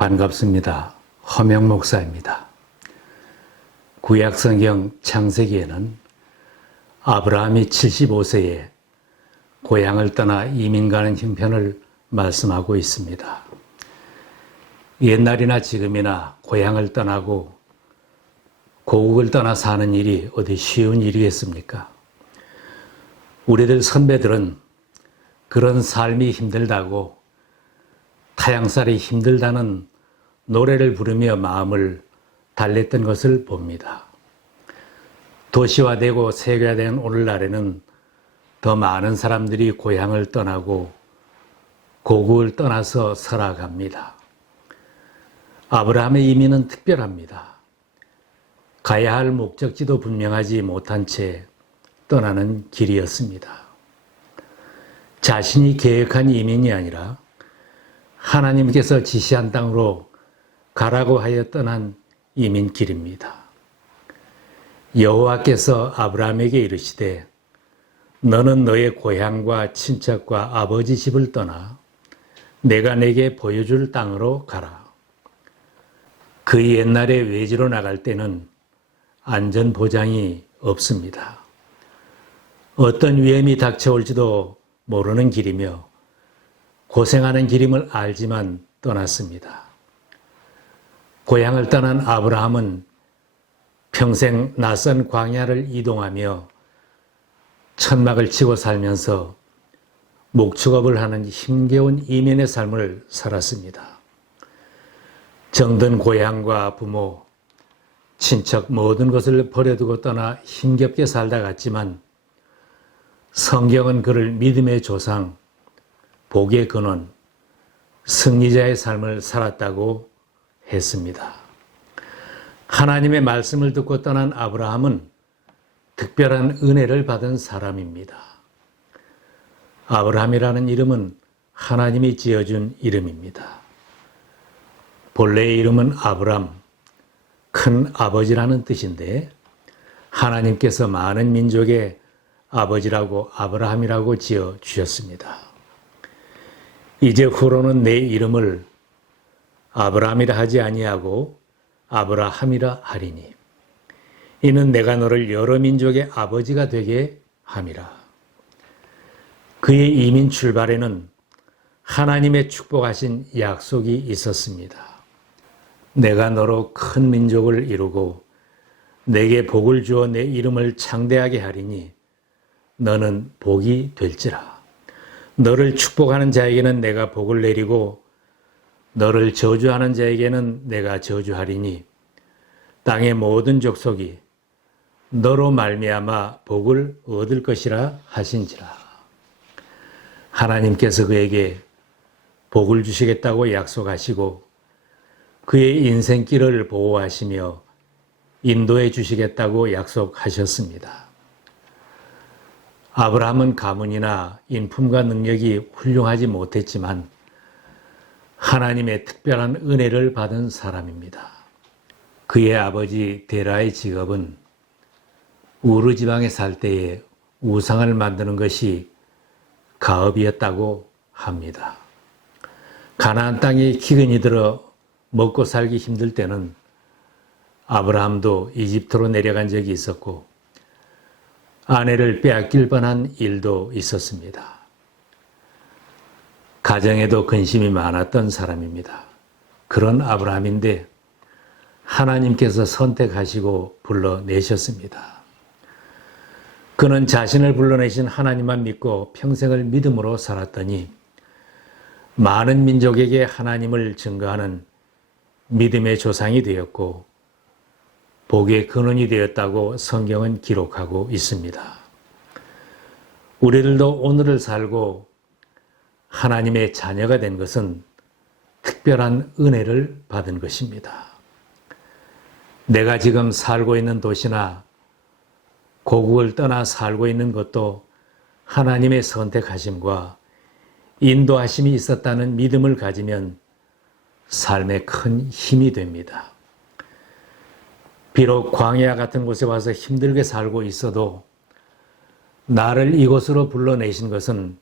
반갑습니다. 허명 목사입니다. 구약성경 창세기에는 아브라함이 75세에 고향을 떠나 이민 가는 형편을 말씀하고 있습니다. 옛날이나 지금이나 고향을 떠나고 고국을 떠나 사는 일이 어디 쉬운 일이겠습니까? 우리들 선배들은 그런 삶이 힘들다고, 타향살이 힘들다는 노래를 부르며 마음을 달랬던 것을 봅니다. 도시화되고 세계화된 오늘날에는 더 많은 사람들이 고향을 떠나고 고국을 떠나서 살아갑니다. 아브라함의 이민은 특별합니다. 가야 할 목적지도 분명하지 못한 채 떠나는 길이었습니다. 자신이 계획한 이민이 아니라 하나님께서 지시한 땅으로 가라고 하여 떠난 이민길입니다. 여호와께서 아브라함에게 이르시되 너는 너의 고향과 친척과 아버지 집을 떠나 내가 내게 보여줄 땅으로 가라. 그 옛날에 외지로 나갈 때는 안전 보장이 없습니다. 어떤 위험이 닥쳐올지도 모르는 길이며 고생하는 길임을 알지만 떠났습니다. 고향을 떠난 아브라함은 평생 낯선 광야를 이동하며 천막을 치고 살면서 목축업을 하는 힘겨운 이민의 삶을 살았습니다. 정든 고향과 부모, 친척 모든 것을 버려두고 떠나 힘겹게 살다 갔지만 성경은 그를 믿음의 조상, 복의 근원, 승리자의 삶을 살았다고 했습니다. 하나님의 말씀을 듣고 떠난 아브라함은 특별한 은혜를 받은 사람입니다. 아브라함이라는 이름은 하나님이 지어준 이름입니다. 본래의 이름은 아브람, 큰 아버지라는 뜻인데 하나님께서 많은 민족의 아버지라고 아브라함이라고 지어 주셨습니다. 이제 후로는 내 이름을 아브라함이라 하지 아니하고 아브라함이라 하리니 이는 내가 너를 여러 민족의 아버지가 되게 함이라. 그의 이민 출발에는 하나님의 축복하신 약속이 있었습니다. 내가 너로 큰 민족을 이루고 내게 복을 주어 내 이름을 창대하게 하리니 너는 복이 될지라. 너를 축복하는 자에게는 내가 복을 내리고 너를 저주하는 자에게는 내가 저주하리니 땅의 모든 족속이 너로 말미암아 복을 얻을 것이라 하신지라. 하나님께서 그에게 복을 주시겠다고 약속하시고 그의 인생길을 보호하시며 인도해 주시겠다고 약속하셨습니다. 아브라함은 가문이나 인품과 능력이 훌륭하지 못했지만 하나님의 특별한 은혜를 받은 사람입니다. 그의 아버지 데라의 직업은 우르 지방에 살 때에 우상을 만드는 것이 가업이었다고 합니다. 가나안 땅에 기근이 들어 먹고 살기 힘들 때는 아브라함도 이집트로 내려간 적이 있었고 아내를 빼앗길 뻔한 일도 있었습니다. 가정에도 근심이 많았던 사람입니다. 그런 아브라함인데 하나님께서 선택하시고 불러내셨습니다. 그는 자신을 불러내신 하나님만 믿고 평생을 믿음으로 살았더니 많은 민족에게 하나님을 증거하는 믿음의 조상이 되었고 복의 근원이 되었다고 성경은 기록하고 있습니다. 우리들도 오늘을 살고 하나님의 자녀가 된 것은 특별한 은혜를 받은 것입니다. 내가 지금 살고 있는 도시나 고국을 떠나 살고 있는 것도 하나님의 선택하심과 인도하심이 있었다는 믿음을 가지면 삶에 큰 힘이 됩니다. 비록 광야 같은 곳에 와서 힘들게 살고 있어도 나를 이곳으로 불러내신 것은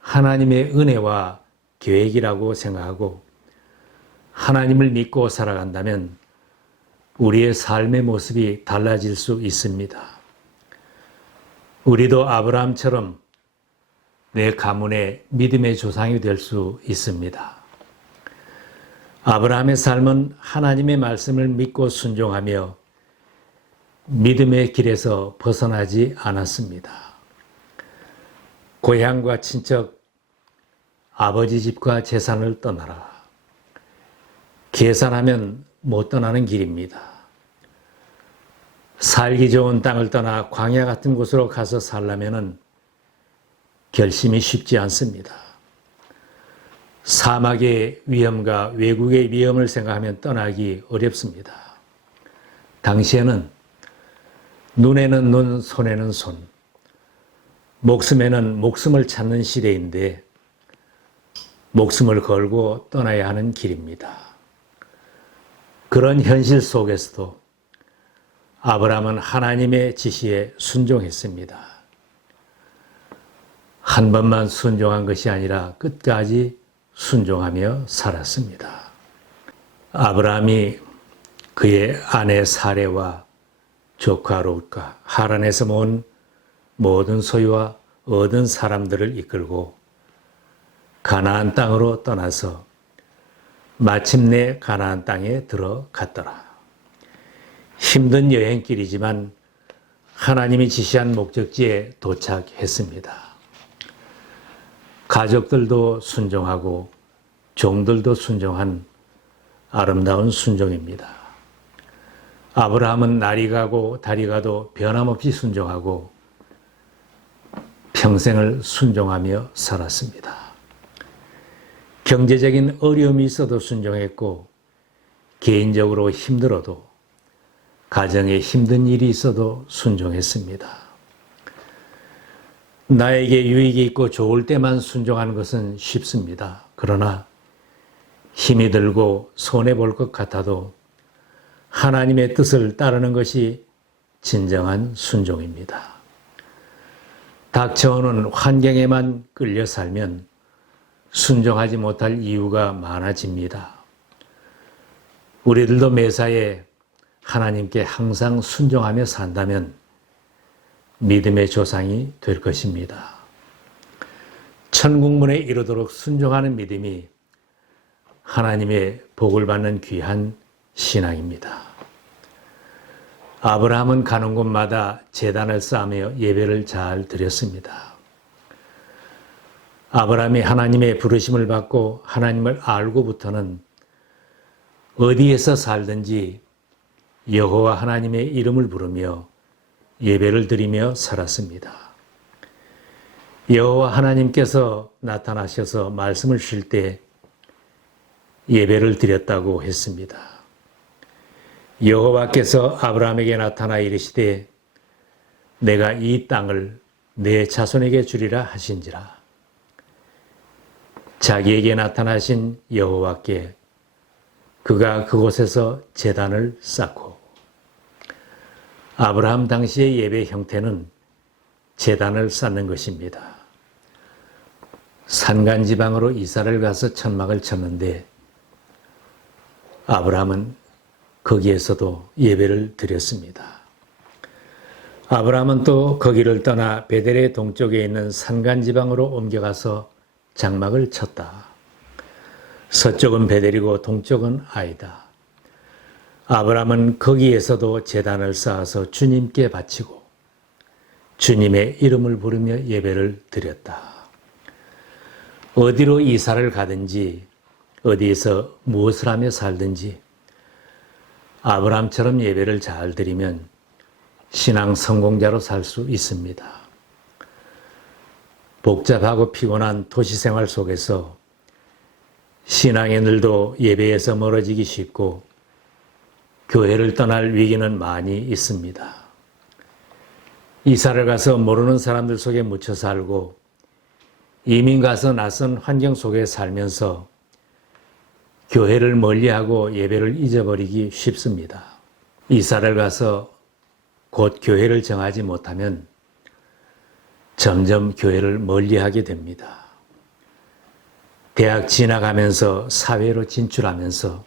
하나님의 은혜와 계획이라고 생각하고 하나님을 믿고 살아간다면 우리의 삶의 모습이 달라질 수 있습니다. 우리도 아브라함처럼 내 가문의 믿음의 조상이 될 수 있습니다. 아브라함의 삶은 하나님의 말씀을 믿고 순종하며 믿음의 길에서 벗어나지 않았습니다. 고향과 친척, 아버지 집과 재산을 떠나라. 계산하면 못 떠나는 길입니다. 살기 좋은 땅을 떠나 광야 같은 곳으로 가서 살려면은 결심이 쉽지 않습니다. 사막의 위험과 외국의 위험을 생각하면 떠나기 어렵습니다. 당시에는 눈에는 눈, 손에는 손, 목숨에는 목숨을 찾는 시대인데 목숨을 걸고 떠나야 하는 길입니다. 그런 현실 속에서도 아브라함은 하나님의 지시에 순종했습니다. 한 번만 순종한 것이 아니라 끝까지 순종하며 살았습니다. 아브라함이 그의 아내 사레와 조카 롯과 하란에서 모은 모든 소유와 얻은 사람들을 이끌고 가나안 땅으로 떠나서 마침내 가나안 땅에 들어갔더라. 힘든 여행길이지만 하나님이 지시한 목적지에 도착했습니다. 가족들도 순종하고 종들도 순종한 아름다운 순종입니다. 아브라함은 날이 가고 달이 가도 변함없이 순종하고 평생을 순종하며 살았습니다. 경제적인 어려움이 있어도 순종했고 개인적으로 힘들어도 가정에 힘든 일이 있어도 순종했습니다. 나에게 유익이 있고 좋을 때만 순종하는 것은 쉽습니다. 그러나 힘이 들고 손해볼 것 같아도 하나님의 뜻을 따르는 것이 진정한 순종입니다. 닥쳐오는 환경에만 끌려 살면 순종하지 못할 이유가 많아집니다. 우리들도 매사에 하나님께 항상 순종하며 산다면 믿음의 조상이 될 것입니다. 천국문에 이르도록 순종하는 믿음이 하나님의 복을 받는 귀한 신앙입니다. 아브라함은 가는 곳마다 제단을 쌓으며 예배를 잘 드렸습니다. 아브라함이 하나님의 부르심을 받고 하나님을 알고부터는 어디에서 살든지 여호와 하나님의 이름을 부르며 예배를 드리며 살았습니다. 여호와 하나님께서 나타나셔서 말씀을 주실 때 예배를 드렸다고 했습니다. 여호와께서 아브라함에게 나타나 이르시되 내가 이 땅을 내 자손에게 주리라 하신지라. 자기에게 나타나신 여호와께 그가 그곳에서 제단을 쌓고 아브라함 당시의 예배 형태는 제단을 쌓는 것입니다. 산간지방으로 이사를 가서 천막을 쳤는데 아브라함은 거기에서도 예배를 드렸습니다. 아브라함은 또 거기를 떠나 베델의 동쪽에 있는 산간지방으로 옮겨가서 장막을 쳤다. 서쪽은 베델이고 동쪽은 아이다. 아브라함은 거기에서도 제단을 쌓아서 주님께 바치고 주님의 이름을 부르며 예배를 드렸다. 어디로 이사를 가든지 어디에서 무엇을 하며 살든지 아브라함처럼 예배를 잘 드리면 신앙 성공자로 살 수 있습니다. 복잡하고 피곤한 도시생활 속에서 신앙의 늘도 예배에서 멀어지기 쉽고 교회를 떠날 위기는 많이 있습니다. 이사를 가서 모르는 사람들 속에 묻혀 살고 이민 가서 낯선 환경 속에 살면서 교회를 멀리하고 예배를 잊어버리기 쉽습니다. 이사를 가서 곧 교회를 정하지 못하면 점점 교회를 멀리하게 됩니다. 대학 진학하면서 사회로 진출하면서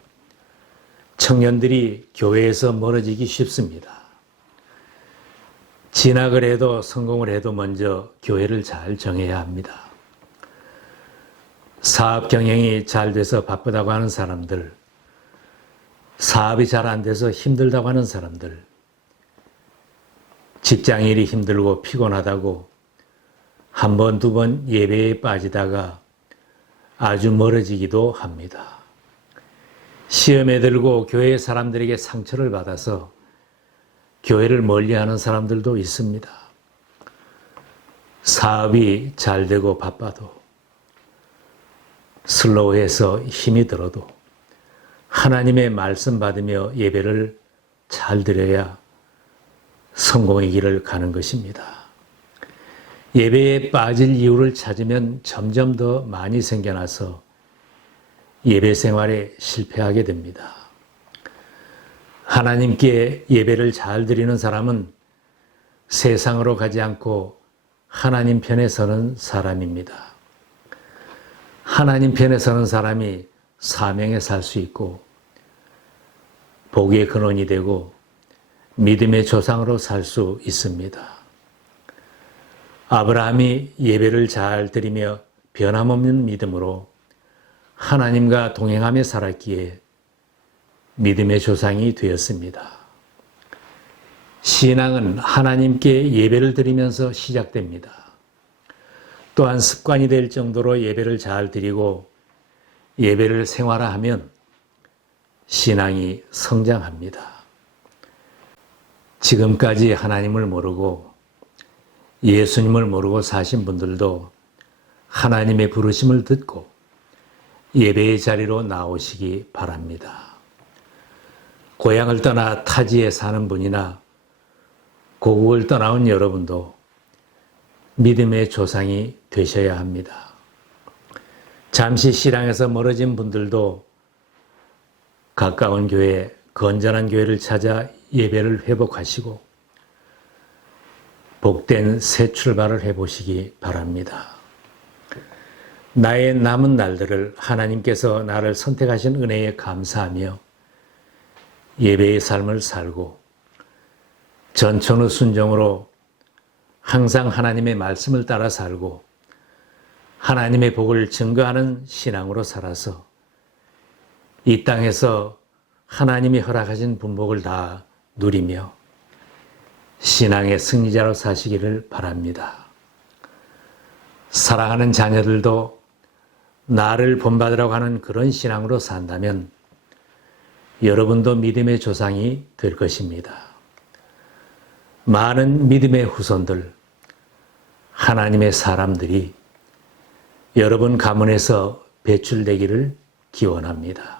청년들이 교회에서 멀어지기 쉽습니다. 진학을 해도 성공을 해도 먼저 교회를 잘 정해야 합니다. 사업 경영이 잘 돼서 바쁘다고 하는 사람들, 사업이 잘 안 돼서 힘들다고 하는 사람들, 직장일이 힘들고 피곤하다고 한 번, 두 번 예배에 빠지다가 아주 멀어지기도 합니다. 시험에 들고 교회 사람들에게 상처를 받아서 교회를 멀리하는 사람들도 있습니다. 사업이 잘 되고 바빠도 슬로우해서 힘이 들어도 하나님의 말씀 받으며 예배를 잘 드려야 성공의 길을 가는 것입니다. 예배에 빠질 이유를 찾으면 점점 더 많이 생겨나서 예배 생활에 실패하게 됩니다. 하나님께 예배를 잘 드리는 사람은 세상으로 가지 않고 하나님 편에 서는 사람입니다. 하나님 편에 서는 사람이 사명에 살 수 있고 복의 근원이 되고 믿음의 조상으로 살 수 있습니다. 아브라함이 예배를 잘 드리며 변함없는 믿음으로 하나님과 동행하며 살았기에 믿음의 조상이 되었습니다. 신앙은 하나님께 예배를 드리면서 시작됩니다. 또한 습관이 될 정도로 예배를 잘 드리고 예배를 생활화하면 신앙이 성장합니다. 지금까지 하나님을 모르고 예수님을 모르고 사신 분들도 하나님의 부르심을 듣고 예배의 자리로 나오시기 바랍니다. 고향을 떠나 타지에 사는 분이나 고국을 떠나온 여러분도 믿음의 조상이 되셔야 합니다. 잠시 신앙에서 멀어진 분들도 가까운 교회, 건전한 교회를 찾아 예배를 회복하시고 복된 새 출발을 해보시기 바랍니다. 나의 남은 날들을 하나님께서 나를 선택하신 은혜에 감사하며 예배의 삶을 살고 전천후 순종으로 항상 하나님의 말씀을 따라 살고 하나님의 복을 증거하는 신앙으로 살아서 이 땅에서 하나님이 허락하신 분복을 다 누리며 신앙의 승리자로 사시기를 바랍니다. 사랑하는 자녀들도 나를 본받으라고 하는 그런 신앙으로 산다면 여러분도 믿음의 조상이 될 것입니다. 많은 믿음의 후손들, 하나님의 사람들이 여러분 가문에서 배출되기를 기원합니다.